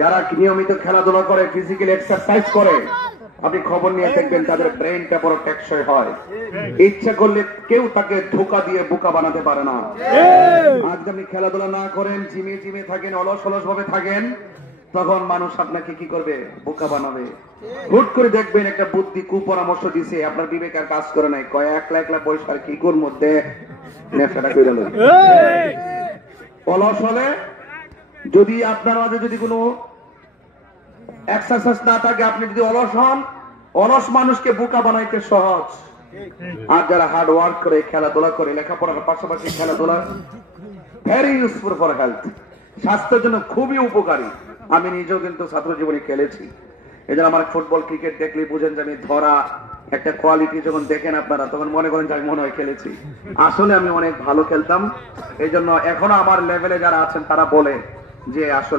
যারা নিয়মিত খেলাধুলা করে, ফিজিক্যাল এক্সারসাইজ করে, আপনি খবর নিয়ে দেখবেন তাদের ব্রেনটা বড় টেকসই হয়। ইচ্ছা করলে কেউ তাকে ধোঁকা দিয়ে বোকা বানাতে পারে না। আজ আপনি খেলাধুলা না করেন, জিমে জিমে থাকেন, অলস অলস ভাবে থাকেন, তখন মানুষ আপনাকে কি করবে? বোকা বানাবে। হুট করে দেখবেন একটা বুদ্ধি কুপরামর্শ দিছে, আপনার বিবেক আর কাজ করে নাই, কয় একলা একলা পয়সার কি কোর মধ্যে নেশাটা করে লই। অলস হলে যদি আপনার মাঝে যদি কোনো এক্সারসাইজ না থাকে, আপনি যদি অলস হন, অলস মানুষকে বোকা বানাইতে সহজ। আর যারা হার্ড ওয়ার্ক করে, খেলাধুলা করে, লেখাপড়ার পাশাপাশি খেলাধুলা ভেরি ইউজফুল ফর হেলথ, স্বাস্থ্যের জন্য খুবই উপকারী। আমি নিজেও কিন্তু ছাত্র জীবনে খেলেছি। এই জন্য আমার ফুটবল ক্রিকেট দেখলে বুঝেন যে আমি ধরা একটা কোয়ালিটি যখন দেখেন আপনারা, তখন মনে করেন যে আমি মনে হয় খেলেছি। আসলে আমি অনেক ভালো খেলতাম। এই জন্য এখনো আমার লেভেলে যারা আছেন তারা বলে যে আসলে